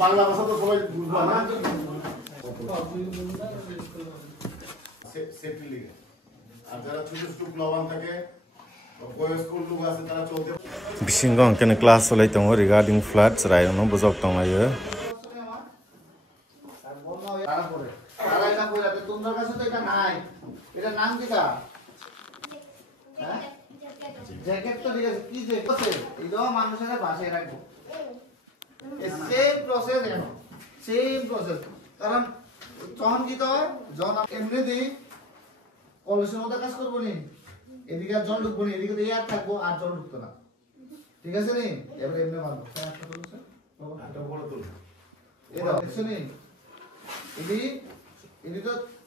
বাংলা ভাষা তো সবাই বুঝবা না সেফটি লিগে আর যারা ছোট ছোট প্লাবান থাকে বয়স্ক লোক আছে তারা চলতে বিশিঙ্গ অঙ্কেন ক্লাস চলাইতাম রিগার্ডিং ফ্লাডস রায়নো বুঝাক দंगायो তোমার কাছে তো এটা নাই এটা নাম কিটা জ্যাকেট তো ঠিক আছে কি যে আছে এইটা মানুষের ভাষায় রাখবো সেম প্রসেস এনো সেম প্রসেস কারণ যখন কি তো যখন এমনি দিই কলেজের মধ্যে কাজ করবো নি এদিকে আর জল ঢুকবো নি এদিকে তো এয়ার থাকবো আর জল ঢুকতো না ঠিক আছে নি এবারে এমনি মারবো এটা বড় তো এটা দেখছো নি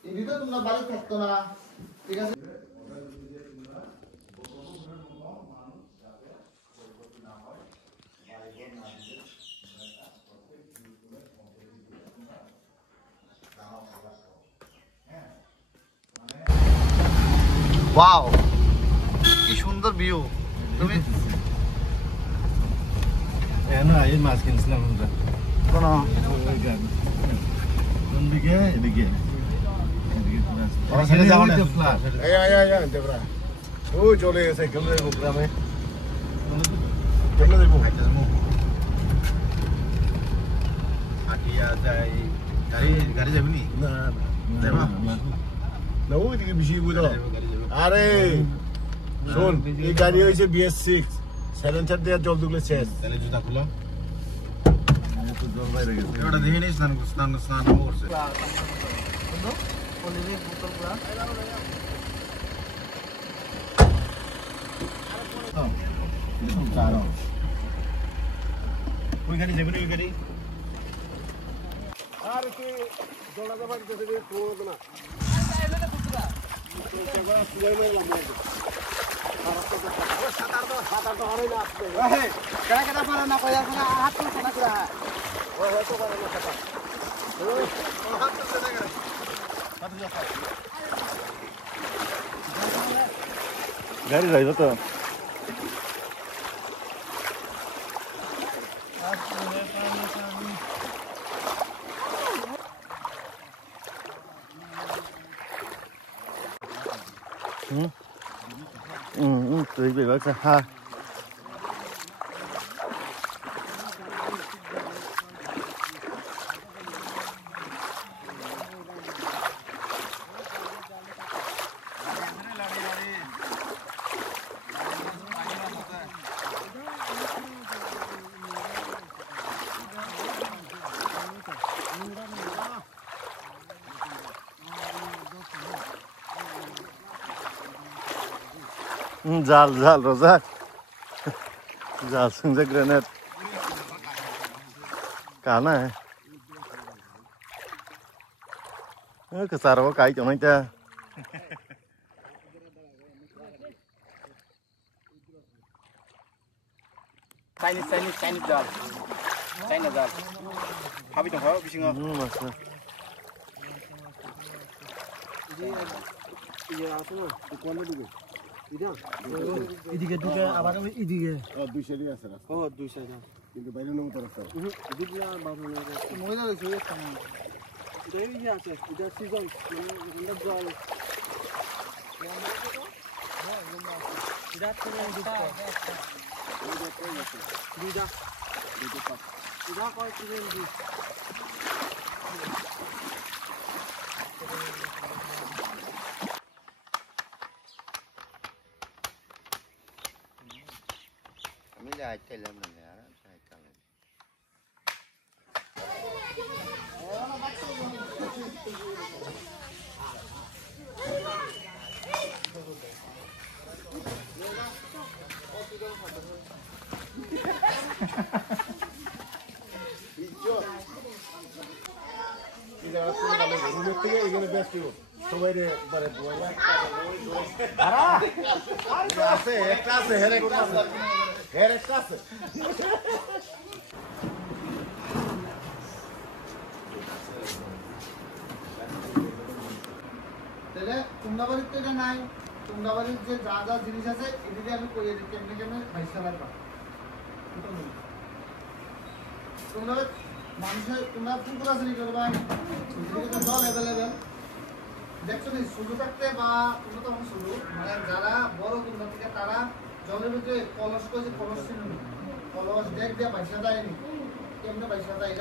এদি তো তোমরা বাড়ি থাকতো না ঠিক আছে ওয়াও কি সুন্দর ভিউ তুমি এনা এই মাছ কিনছিলাম আমরা কোন কোন দিকে এদিকে ওখানে যাও না এই দেবরা ও চলে গেছে কেমনে যাবো গ্রামে কেমনে যাবো হাটিয়া যাই গাড়ি যাবি নি না যাবা না ওইদিকে বেশি বুঝো আরে শোন এই গাড়ি হয়েছে BS6 সাইলেন্সার দিয়ে জল ঢুকলে শেষ তাহলে জুতা খুলো তো জল বাইরে গেছে এটা দেখে নিস স্নান করছে সুন্দর পলিথিন বোতলগুলা ওই গাড়ি যাবি ওই গাড়ি আর কি জলা যাবার দিতে দিতে কোদ না কেডা পারে না কইয়া কোনা হাত তুলছ না কুরা গাড়ি যাইব তো তুই বেবাকছে হা जाल जाल रोजा जाल संजय ग्रेनेड कहना है सारा वो काई चुनाई था চাইনিজ জাল চাইনা জাল ভাবি তো হয় বিশিঙ্গ এদিকে দুকে আবার এদিকে দুই সাইডে আছে রাস্তা ও দুই সাইড কিন্তু বাইরে নেমে তো রাস্তা এদিকে বাবুলা মহিলা দেখছো এটা এই যে আছে এটা সিজন এটা জল এটা থেকে দুটো দুইটা এটা কয় কিলো দি আমি যাইতাম না यार যাইতাম সবাই রে বারে আছে একটা আছে হেরে একটা আছে তাহলে তোমরা বাড়িতে এটা নাই তোমরা বাড়ির যে যা যা জিনিস আছে এদিকে আমি কইয়ে দিই কেমনে কেমনে পয়সা লাগবে তোমরা মানুষের তোমরা ফোন করা শুরু করবা এদিকে তো জল অ্যাভেলেবেল দেখছো নি শুরু থাকতে বা তোমরা তখন শুরু মানে যারা বড় তোমরা থেকে তারা জলের ভিতরে কলস করেছে কলস ছিল কলস দেখ দিয়ে পয়সা দেয়নি কেমনে পয়সা দেয়